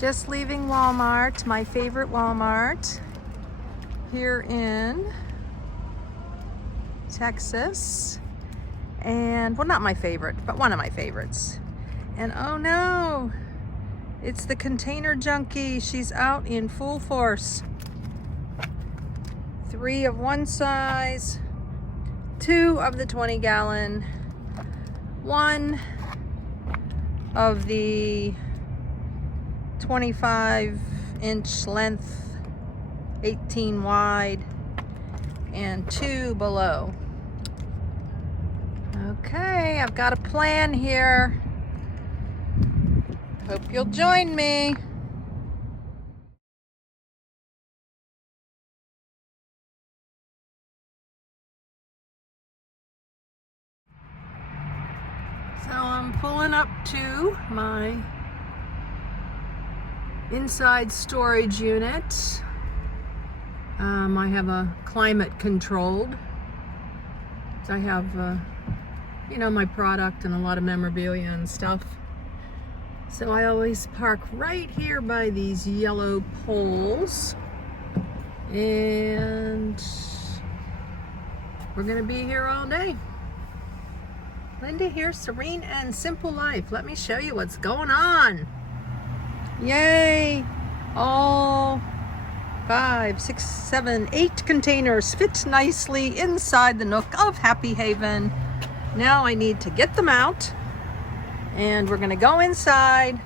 Just leaving Walmart, my favorite Walmart here in Texas. And, well, not my favorite, but one of my favorites. And oh no, it's the container junkie. She's out in full force. 3 of one size, 2 of the 20-gallon, 1 of the 25-inch length, 18 wide, and 2 below. Okay, I've got a plan here. Hope you'll join me. So I'm pulling up to my inside storage unit. I have a climate controlled. So I have, my product and a lot of memorabilia and stuff. So I always park right here by these yellow poles. And we're gonna be here all day. Linda here, Serene and Simple Life. Let me show you what's going on. Yay! All 5, 6, 7, 8 containers fit nicely inside the nook of Happy Haven. Now I need to get them out, and we're gonna go inside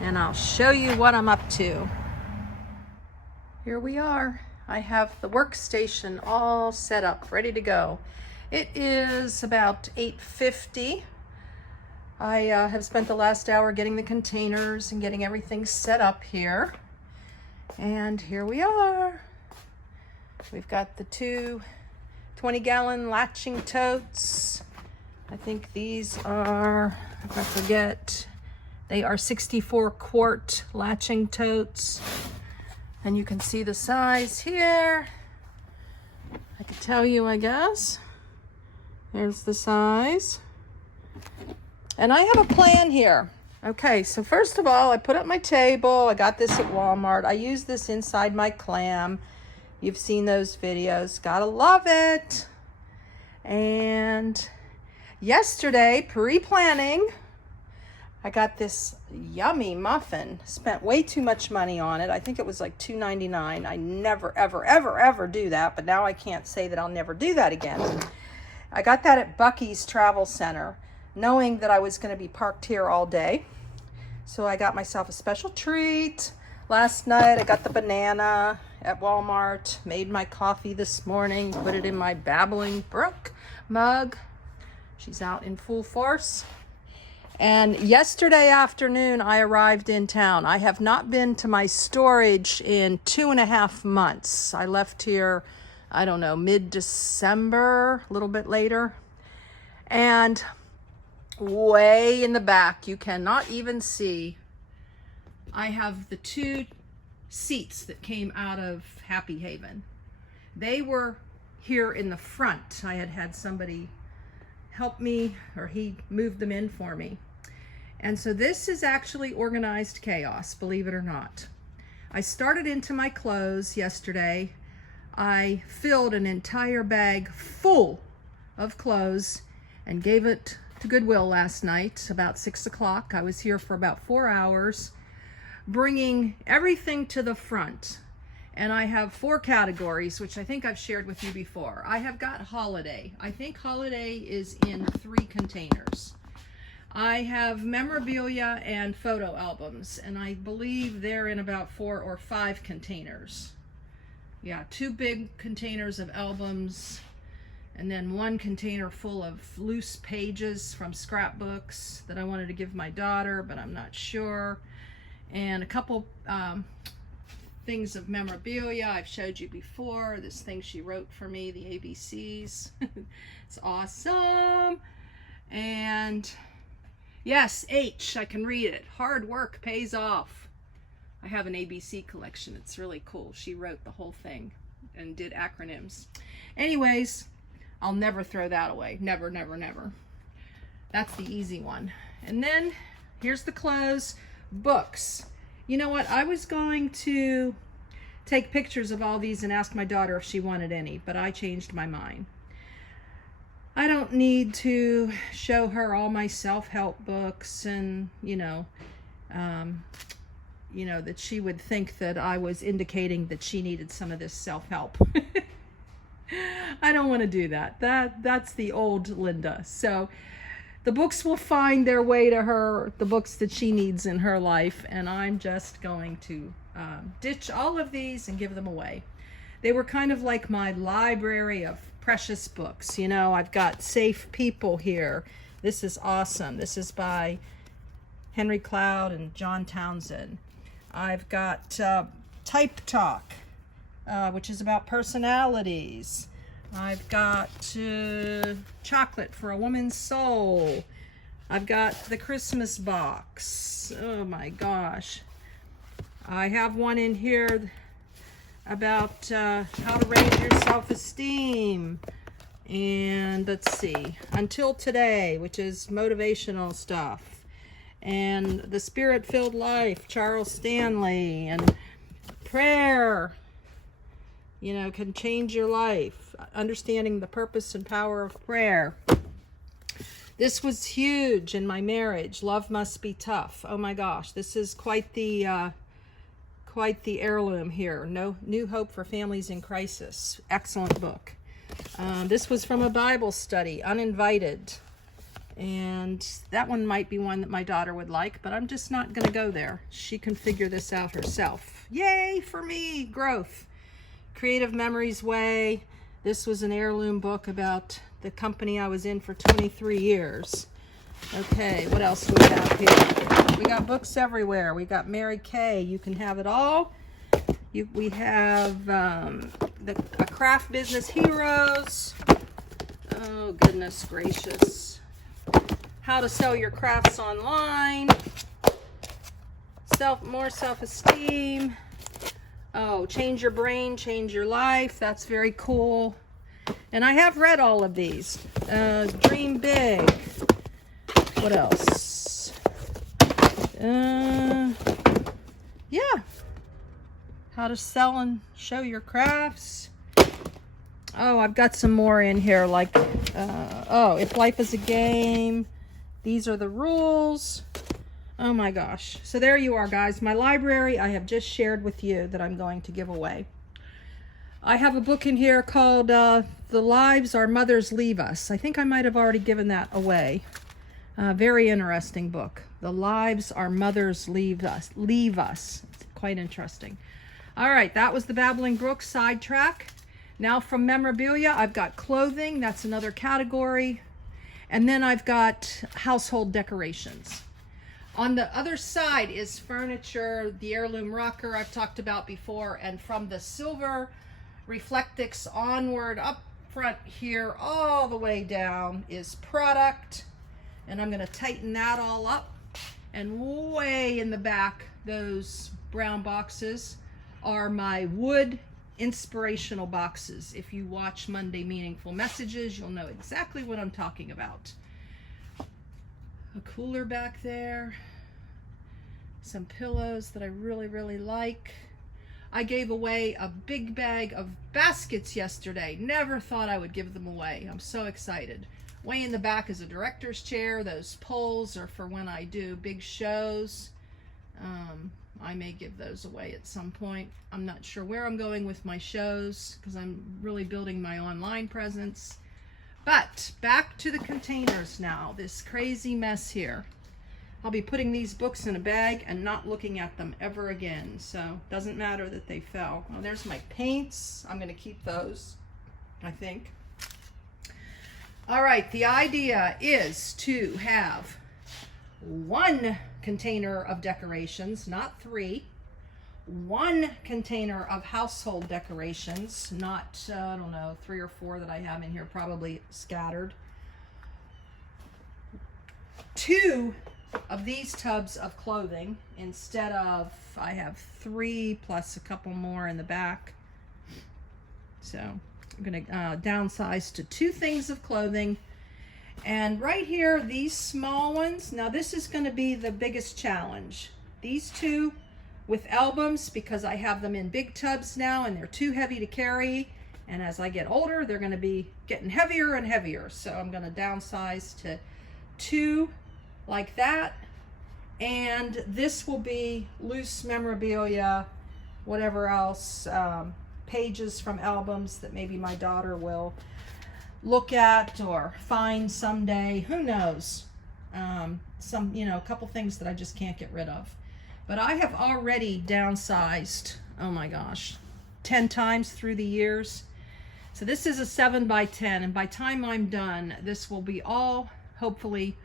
and I'll show you what I'm up to. Here we are. I have the workstation all set up, ready to go. It is about 8:50. I have spent the last hour getting the containers and getting everything set up here. And here we are. We've got the 2 20-gallon latching totes. I think these are, if I forget, they are 64-quart latching totes. And you can see the size here. I could tell you, I guess. There's the size. And I have a plan here. Okay, so first of all, I put up my table. I got this at Walmart. I use this inside my clam. You've seen those videos. Gotta love it. And yesterday, pre-planning, I got this yummy muffin. Spent way too much money on it. I think it was like $2.99. I never, ever, ever, ever do that, but now I can't say that I'll never do that again. I got that at Buc-ee's Travel Center, knowing that I was going to be parked here all day. So I got myself a special treat. Last night I got the banana at Walmart, made my coffee this morning, put it in my Babbling Brook mug. She's out in full force. And yesterday afternoon I arrived in town. I have not been to my storage in 2.5 months. I left here, I don't know, mid-December, a little bit later. And way in the back, you cannot even see, I have the 2 seats that came out of Happy Haven. They were here in the front. I had somebody help me, or he moved them in for me. And so this is actually organized chaos, believe it or not. I started into my clothes yesterday. I filled an entire bag full of clothes and gave it to Goodwill last night about 6 o'clock. I was here for about 4 hours, bringing everything to the front. And I have 4 categories, which I think I've shared with you before. I have got holiday. I think holiday is in 3 containers. I have memorabilia and photo albums, and I believe they're in about 4 or 5 containers. Yeah, 2 big containers of albums, and then 1 container full of loose pages from scrapbooks that I wanted to give my daughter, but I'm not sure. And a couple things of memorabilia I've showed you before. This thing she wrote for me, the ABCs. It's awesome. And yes, H, I can read it. Hard work pays off. I have an ABC collection. It's really cool. She wrote the whole thing and did acronyms. Anyways, I'll never throw that away. Never, never, never. That's the easy one. And then here's the clothes. Books. You know what? I was going to take pictures of all these and ask my daughter if she wanted any, but I changed my mind. I don't need to show her all my self-help books and, that she would think that I was indicating that she needed some of this self-help. I don't want to do that. That's the old Linda. So the books will find their way to her, the books that she needs in her life, and I'm just going to ditch all of these and give them away. They were kind of like my library of precious books. I've got Safe People here. This is awesome. This is by Henry Cloud and John Townsend. I've got Type Talk, which is about personalities. I've got Chocolate for a Woman's Soul. I've got The Christmas Box. Oh my gosh. I have one in here about how to raise your self-esteem. And let's see, Until Today, which is motivational stuff. And The Spirit-Filled Life, Charles Stanley. And Prayer, can change your life. Understanding the purpose and power of prayer. This was huge in my marriage. Love Must Be Tough. Oh my gosh, this is quite the heirloom here. New Hope for Families in Crisis. Excellent book. This was from a Bible study, Uninvited. And that one might be one that my daughter would like, but I'm just not going to go there. She can figure this out herself. Yay for me! Growth. Creative Memories Way. This was an heirloom book about the company I was in for 23 years. Okay, what else do we have here? We got books everywhere. We got Mary Kay, You Can Have It All. We have A Craft Business Heroes. Oh, goodness gracious. How to Sell Your Crafts Online. More Self-Esteem. Oh, Change Your Brain, Change Your Life. That's very cool. And I have read all of these. Dream Big. What else? Yeah. How to Sell and Show Your Crafts. Oh, I've got some more in here, like, If Life is a Game. These Are the Rules. Oh my gosh. So there you are, guys. My library I have just shared with you that I'm going to give away. I have a book in here called The Lives Our Mothers Leave Us. I think I might have already given that away. Very interesting book. The Lives Our Mothers Leave Us. It's quite interesting. All right, that was the Babbling Brook sidetrack. Now from memorabilia, I've got clothing. That's another category. And then I've got household decorations. On the other side is furniture, the heirloom rocker I've talked about before, and from the silver Reflectix onward up front here all the way down is product. And I'm going to tighten that all up. And way in the back, those brown boxes are my wood inspirational boxes. If you watch Monday Meaningful Messages, you'll know exactly what I'm talking about. A cooler back there. Some pillows that I really, really like. I gave away a big bag of baskets yesterday. Never thought I would give them away. I'm so excited. Way in the back is a director's chair. Those poles are for when I do big shows. I may give those away at some point. I'm not sure where I'm going with my shows because I'm really building my online presence. But back to the containers now, this crazy mess here. I'll be putting these books in a bag and not looking at them ever again. So doesn't matter that they fell. Oh, there's my paints. I'm going to keep those, I think. All right, the idea is to have one container of decorations, not 3. One container of household decorations, not, I don't know, 3 or 4 that I have in here, probably scattered. 2 of these tubs of clothing instead of, I have 3 plus a couple more in the back. So I'm going to downsize to 2 things of clothing. And right here, these small ones, now this is going to be the biggest challenge. These 2 with albums because I have them in big tubs now and they're too heavy to carry. And as I get older, they're going to be getting heavier and heavier. So I'm going to downsize to 2 like that. And this will be loose memorabilia, whatever else, pages from albums that maybe my daughter will look at or find someday. Who knows? Some, you know, a couple things that I just can't get rid of. But I have already downsized, oh my gosh, 10 times through the years. So this is a 7 by 10, and by the time I'm done, this will be all hopefully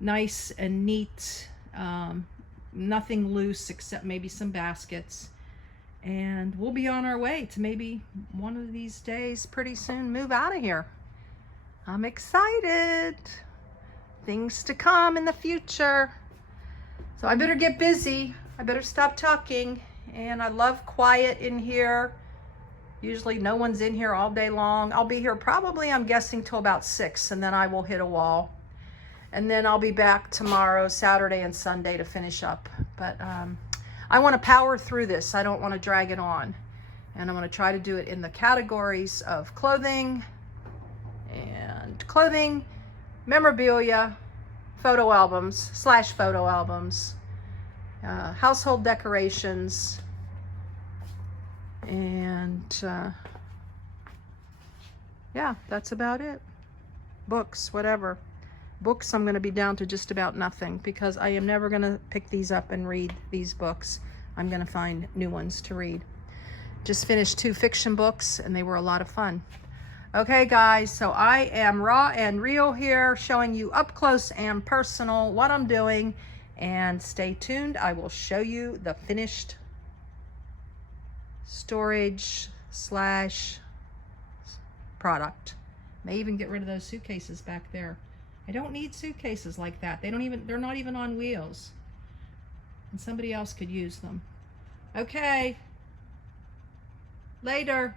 nice and neat. Nothing loose except maybe some baskets. And we'll be on our way to maybe one of these days pretty soon move out of here. I'm excited. Things to come in the future. So I better get busy. I better stop talking. And I love quiet in here. Usually no one's in here all day long. I'll be here probably, I'm guessing, till about 6, and then I will hit a wall. And then I'll be back tomorrow, Saturday and Sunday, to finish up. But I want to power through this. I don't want to drag it on. And I'm going to try to do it in the categories of clothing, memorabilia, photo albums, /photo albums, household decorations, and yeah, that's about it. Books, whatever. Books, I'm going to be down to just about nothing because I am never going to pick these up and read these books. I'm going to find new ones to read. Just finished 2 fiction books and they were a lot of fun. Okay, guys, so I am raw and real here, showing you up close and personal what I'm doing. And stay tuned. I will show you the finished storage / product. May even get rid of those suitcases back there. I don't need suitcases like that. They're not even on wheels. And somebody else could use them. Okay. Later.